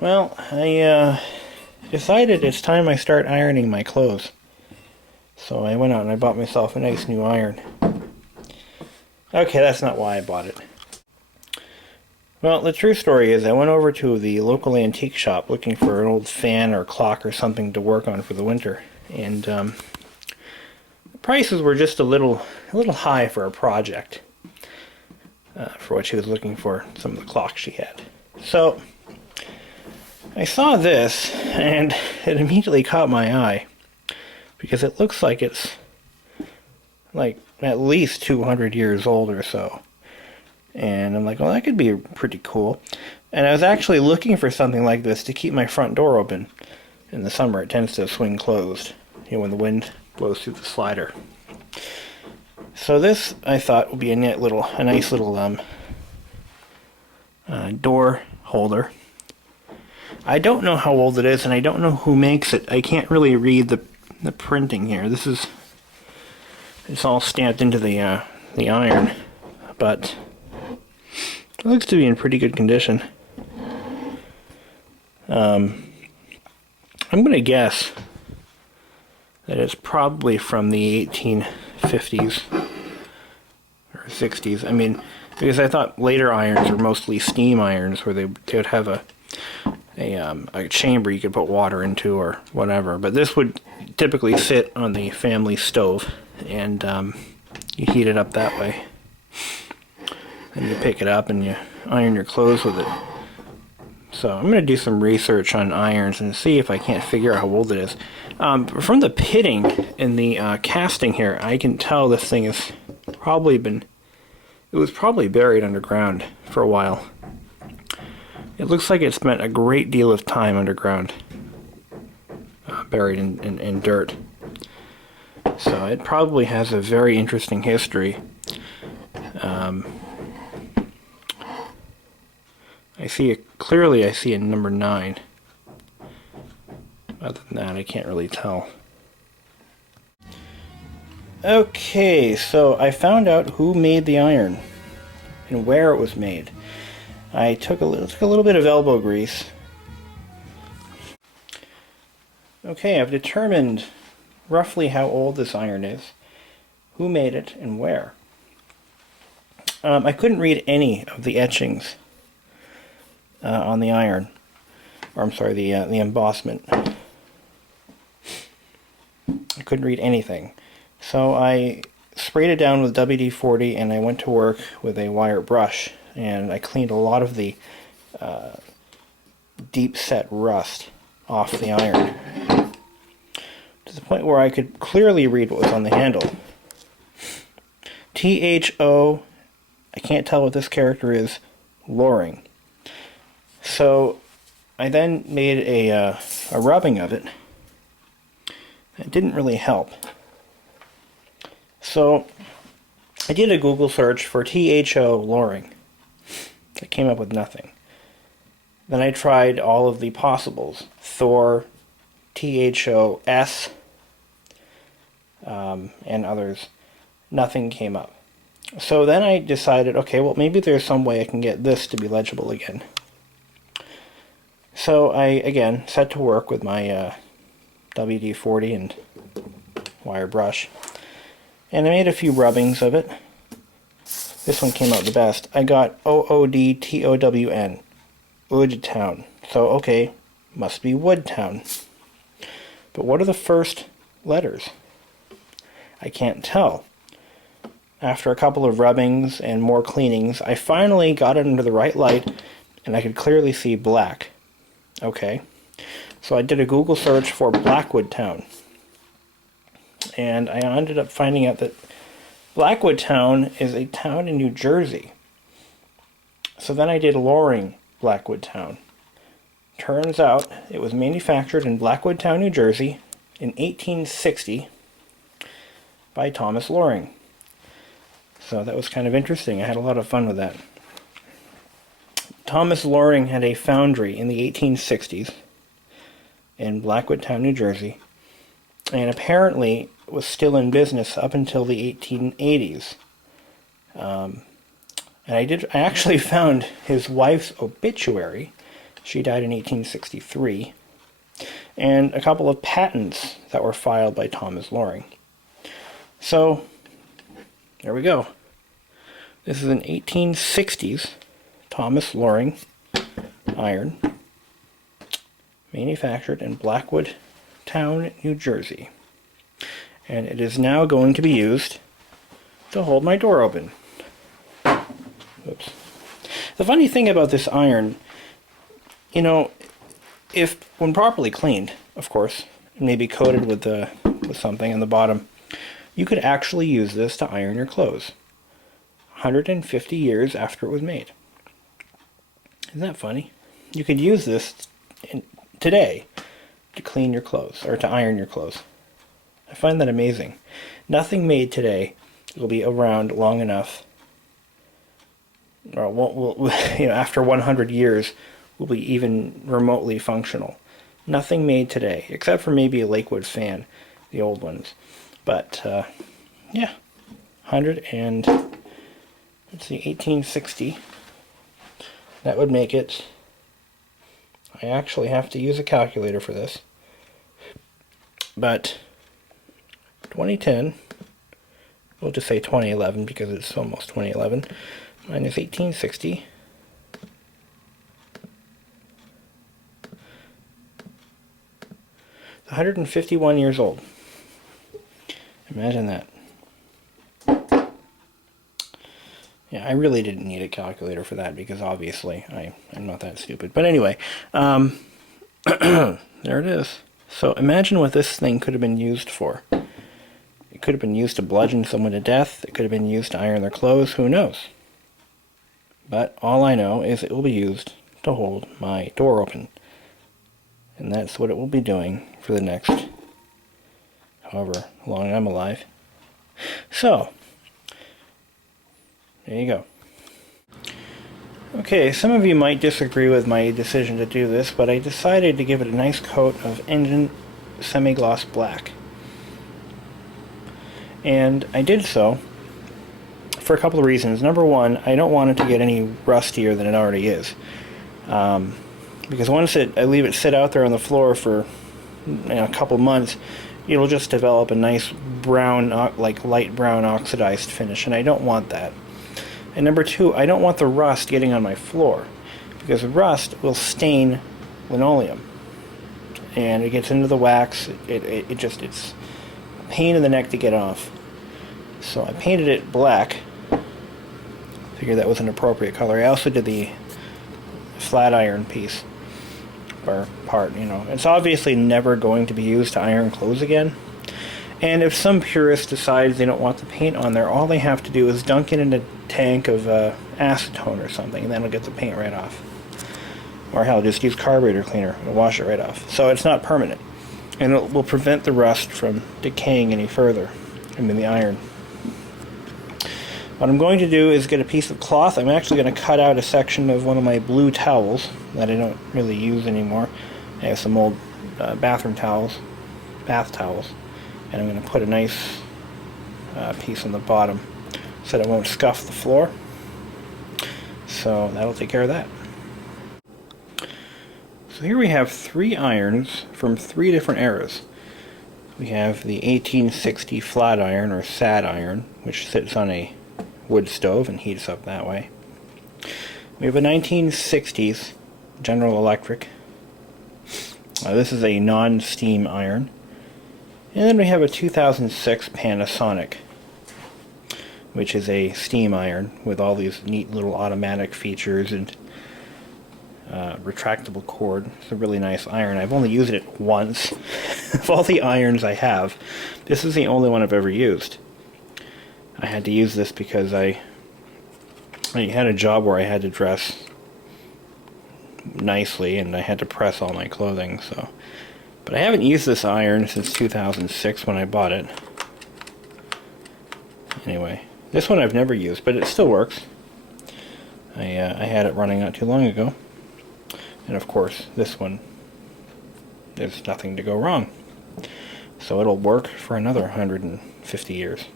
Well, I decided it's time I start ironing my clothes. So I went out and I bought myself a nice new iron. Okay, that's not why I bought it. Well, the true story is I went over to the local antique shop looking for an old fan or clock or something to work on for the winter. And the prices were just a little high for a project. For what she was looking for, some of the clocks she had. So I saw this, and it immediately caught my eye, because it looks like it's like at least 200 years old or so. And I'm like, well, that could be pretty cool. And I was actually looking for something like this to keep my front door open. In the summer, it tends to swing closed, when the wind blows through the slider. So this, I thought, would be a nice little door holder. I don't know how old it is, and I don't know who makes it. I can't really read the printing here. It's all stamped into the iron, but it looks to be in pretty good condition. I'm going to guess that it's probably from the 1850s or 60s. I mean, because I thought later irons were mostly steam irons, where they would have a chamber you could put water into or whatever. But this would typically sit on the family stove, and you heat it up that way. And you pick it up and you iron your clothes with it. So I'm going to do some research on irons and see if I can't figure out how old it is. From the pitting in the casting here, I can tell this thing has probably it was probably buried underground for a while. It looks like it spent a great deal of time underground, buried in dirt. So it probably has a very interesting history. Clearly I see a number 9. Other than that, I can't really tell. Okay, so I found out who made the iron and where it was made. I took a little bit of elbow grease. Okay, I've determined roughly how old this iron is, who made it, and where. I couldn't read any of the etchings on the iron, or I'm sorry, the embossment. I couldn't read anything, so I sprayed it down with WD-40 and I went to work with a wire brush, and I cleaned a lot of the deep set rust off the iron to the point where I could clearly read what was on the handle. THO, I can't tell what this character is, Loring. So I then made a rubbing of it. It didn't really help. So I did a Google search for THO Loring. I came up with nothing. Then I tried all of the possibles. Thor, THOS, and others. Nothing came up. So then I decided, okay, well maybe there's some way I can get this to be legible again. So I, again, set to work with my WD-40 and wire brush. And I made a few rubbings of it. This one came out the best. I got OODTOWN, Woodtown. So, okay, must be Woodtown. But what are the first letters? I can't tell. After a couple of rubbings and more cleanings, I finally got it under the right light, and I could clearly see black. Okay, so I did a Google search for Blackwood Town, and I ended up finding out that Blackwood Town is a town in New Jersey. So then I did Loring Blackwood Town. Turns out it was manufactured in Blackwood Town, New Jersey in 1860 by Thomas Loring. So that was kind of interesting. I had a lot of fun with that. Thomas Loring had a foundry in the 1860s in Blackwood Town, New Jersey, and apparently was still in business up until the 1880s. And I actually found his wife's obituary She died in 1863. And a couple of patents that were filed by Thomas Loring. So, there we go. This is an 1860s Thomas Loring iron, manufactured in Blackwood Town, New Jersey. And it is now going to be used to hold my door open. Oops. The funny thing about this iron, you know, if when properly cleaned, of course, and maybe coated with something on the bottom, you could actually use this to iron your clothes 150 years after it was made. Isn't that funny? You could use this today to clean your clothes, or to iron your clothes. I find that amazing. Nothing made today will be around long enough, or will after 100 years, will be even remotely functional. Nothing made today, except for maybe a Lakewood fan, the old ones. But, yeah, 1860. That would make it, I actually have to use a calculator for this, but 2010, we'll just say 2011 because it's almost 2011, minus 1860, it's 151 years old. Imagine that. Yeah, I really didn't need a calculator for that because obviously I'm not that stupid. But anyway, there it is. So imagine what this thing could have been used for. It could have been used to bludgeon someone to death. It could have been used to iron their clothes. Who knows? But all I know is it will be used to hold my door open. And that's what it will be doing for the next however long I'm alive. So, there you go. Okay, some of you might disagree with my decision to do this, but I decided to give it a nice coat of engine semi-gloss black. And I did so for a couple of reasons. Number one, I don't want it to get any rustier than it already is. Because once I leave it sit out there on the floor for a couple months, it'll just develop a nice brown, like light brown oxidized finish, and I don't want that. And number two, I don't want the rust getting on my floor, because rust will stain linoleum, and it gets into the wax. It's a pain in the neck to get off. So I painted it black. Figured that was an appropriate color. I also did the flat iron piece, or part, It's obviously never going to be used to iron clothes again. And if some purist decides they don't want the paint on there, all they have to do is dunk it in a tank of acetone or something, and then it'll get the paint right off. Or hell, just use carburetor cleaner and wash it right off. So it's not permanent. And it will prevent the rust from decaying any further in the iron. What I'm going to do is get a piece of cloth. I'm actually going to cut out a section of one of my blue towels that I don't really use anymore. I have some old bath towels, and I'm going to put a nice piece on the bottom so that it won't scuff the floor. So that'll take care of that. So here we have 3 irons from 3 different eras. We have the 1860 flat iron, or sad iron, which sits on a wood stove and heats up that way. We have a 1960s General Electric. This is a non-steam iron. And then we have a 2006 Panasonic, which is a steam iron with all these neat little automatic features and retractable cord. It's a really nice iron. I've only used it once. Of all the irons I have, this is the only one I've ever used. I had to use this because I had a job where I had to dress nicely and I had to press all my clothing, so. But I haven't used this iron since 2006 when I bought it. Anyway, this one I've never used, but it still works. I had it running not too long ago. And of course, this one, there's nothing to go wrong. So it'll work for another 150 years.